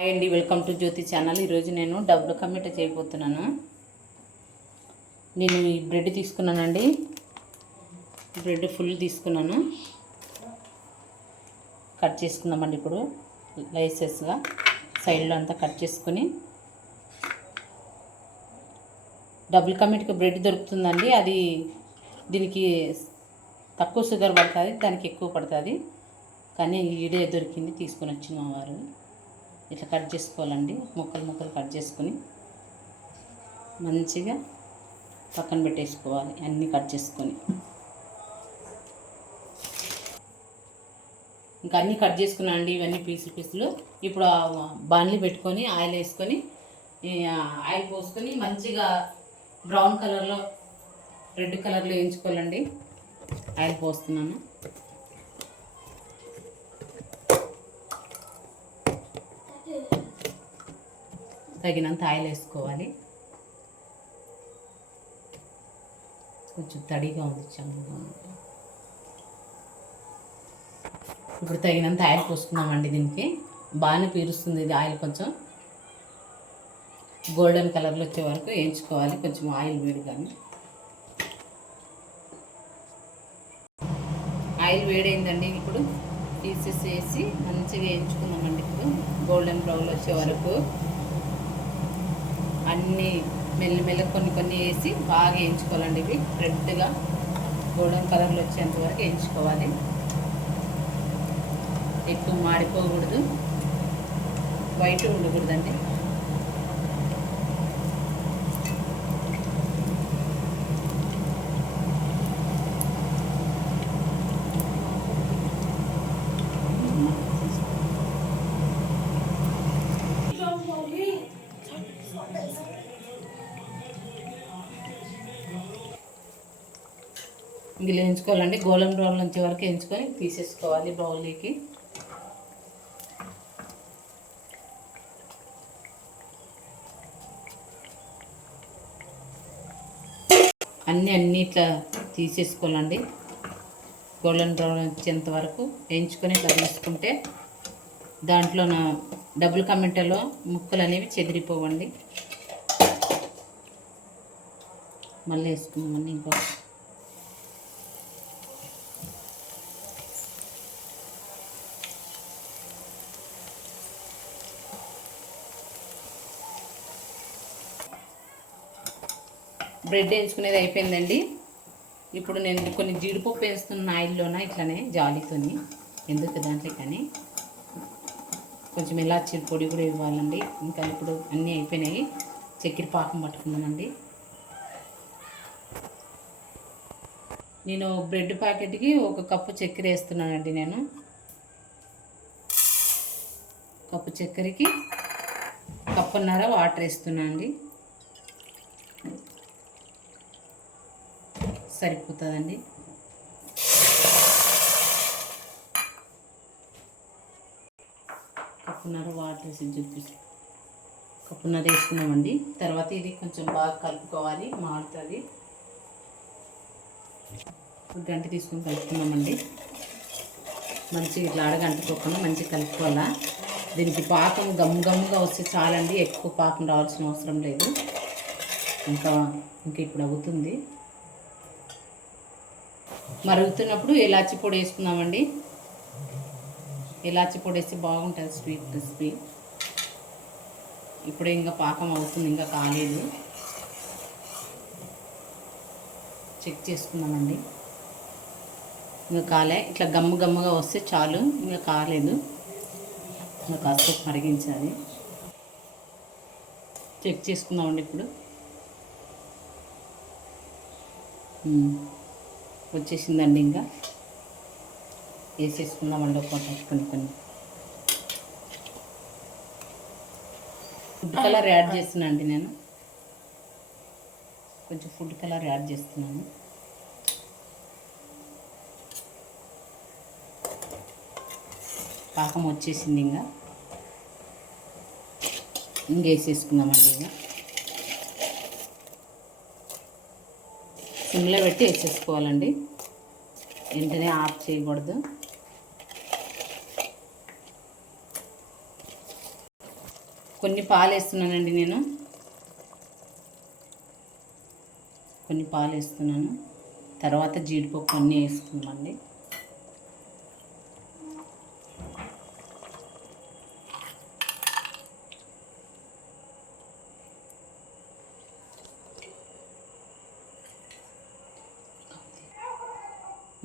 Hi అండి, welcome to Jyothi channel. ఈరోజు నేను డబుల్ కా మీఠా చేయబోతున్నాను. నేను ఈ బ్రెడ్ తీసుకున్నానండి. బ్రెడ్ ఫుల్ తీసుకున్నాను. కట్ చేసుకుందామండి. ఇప్పుడు లైసెస్గా సైడ్లో అంతా కట్ చేసుకుని, డబుల్ కా మీఠాకి బ్రెడ్ దొరుకుతుందండి. అది దీనికి తక్కువ షుగర్ పడుతుంది, దానికి ఎక్కువ పడుతుంది. కానీ ఈడే దొరికింది, తీసుకొని వచ్చిన మా వారు. ఇట్లా కట్ చేసుకోవాలండి. ముక్కలు ముక్కలు కట్ చేసుకొని మంచిగా పక్కన పెట్టేసుకోవాలి. అన్నీ కట్ చేసుకొని ఇంకా అన్నీ కట్ చేసుకున్నా అండి. ఇవన్నీ పీసులు. ఇప్పుడు బాణలి పెట్టుకొని ఆయిల్ వేసుకొని, ఆయిల్ పోసుకొని మంచిగా బ్రౌన్ కలర్లో, రెడ్ కలర్లో వేయించుకోవాలండి. ఆయిల్ పోస్తున్నాను. తగినంత ఆయిల్ వేసుకోవాలి. కొంచెం తడిగా ఉంది, చల్లగా ఉంది. ఇప్పుడు తగినంత ఆయిల్ పోసుకున్నామండి. దీనికి బాగానే పీరుస్తుంది ఇది. ఆయిల్ కొంచెం గోల్డెన్ కలర్లో వచ్చే వరకు వేయించుకోవాలి. కొంచెం ఆయిల్ వేడిగానే. ఆయిల్ వేడైందండి. ఇప్పుడు పీసెస్ వేసి మంచిగా వేయించుకుందామండి. ఇప్పుడు గోల్డెన్ బ్రౌన్ వచ్చే వరకు అన్నీ మెల్లమెల్ల కొన్ని వేసి బాగా వేయించుకోవాలండి. ఇవి రెడ్గా గోల్డెన్ కలర్లో వచ్చేంత వరకు వేయించుకోవాలి. ఎక్కువ మాడిపోకూడదు, వైట్ ఉండకూడదండి. ఇందులో వేయించుకోవాలండి. గోల్డెన్ బ్రౌన్ వచ్చే వరకు వేయించుకొని తీసేసుకోవాలి బౌల్లోకి. అన్నీ ఇట్లా తీసేసుకోవాలండి. గోల్డెన్ బ్రౌన్ వచ్చేంత వరకు వేయించుకొని ఇట్లా తీసుకుంటే దాంట్లో డబుల్ కా మీఠాలో ముక్కలు అనేవి చెదిరిపోవండి. మళ్ళీ వేసుకున్నామండి. ఇంకో బ్రెడ్ వేయించుకునేది అయిపోయిందండి. ఇప్పుడు నేను కొన్ని జీడిపప్పు వేస్తున్న ఆయిల్లోన ఇట్లనే జాలితోని, ఎందుకు దాంట్లో కానీ కొంచెం ఇలాచీ పొడి కూడా ఇవ్వాలండి. ఇంకా ఇప్పుడు అన్నీ అయిపోయినాయి. చక్కెర పాకం పట్టుకున్నానండి. నేను బ్రెడ్ ప్యాకెట్కి 1 కప్పు చక్కెర వేస్తున్నానండి. నేను కప్పు చక్కెరకి కప్పున్నర వాటర్ వేస్తున్నాను అండి. సరిపోతుందండి. కప్పున్నర వాటర్ వేసి చూపిస్తాం. కప్పున్నర వేసుకున్నామండి. తర్వాత ఇది కొంచెం బాగా కలుపుకోవాలి, మారుతుంది. గంట తీసుకొని కలుపుకున్నామండి. మంచిగా ఇట్లా అడగంటుకోకుండా మంచిగా కలుపుకోవాలా. దీనికి పాకం గమ్ముగా వస్తే చాలండి. ఎక్కువ పాకం రావాల్సిన అవసరం లేదు. ఇంకా ఇప్పుడు అవుతుంది. మరుగుతున్నప్పుడు ఇలాచీ పొడి వేసుకుందామండి. ఇలాచీ పొడి వేస్తే బాగుంటుంది, స్వీట్ రెసిపీ. ఇప్పుడు ఇంకా పాకం అవుతుంది, ఇంకా కాలేదు. చెక్ చేసుకుందామండి. ఇంకా కాలే. ఇట్లా గమ్ముగా వస్తే చాలు, ఇంకా కాలేదు. ఇంకా కాసేపు మరిగించాలి. చెక్ చేసుకుందామండి. ఇప్పుడు వచ్చేసిందండి. ఇంకా వేసేసుకుందామండి. కొన్ని ఫుడ్ కలర్ యాడ్ చేస్తున్నాను అండి. నేను కొంచెం ఫుడ్ కలర్ యాడ్ చేస్తున్నాను. పాకం వచ్చేసింది. ఇంకా వేసేసుకుందామండి. ఇంకా సిమ్లో పెట్టి వేసేసుకోవాలండి. వెంటనే ఆఫ్ చేయకూడదు. కొన్ని పాలు వేస్తున్నానండి నేను, కొన్ని పాలు వేస్తున్నాను. తర్వాత జీడిపప్పు అన్నీ వేసుకున్నామండి.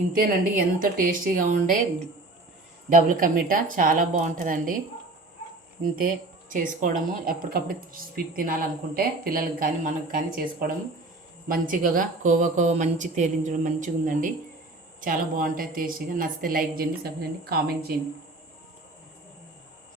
ఇంతేనండి, ఎంతో టేస్టీగా ఉండే డబుల్ కా మీఠా చాలా బాగుంటుందండి. ఇంతే చేసుకోవడము. ఎప్పటికప్పుడు స్వీట్ తినాలనుకుంటే పిల్లలకి కానీ మనకు కానీ చేసుకోవడం మంచిగా కోవా మంచి తేలించడం మంచిగా ఉందండి. చాలా బాగుంటాయి టేస్టీగా. నచ్చితే లైక్ చేయండి, సబ్స్క్రైబ్ చేయండి, కామెంట్ చేయండి.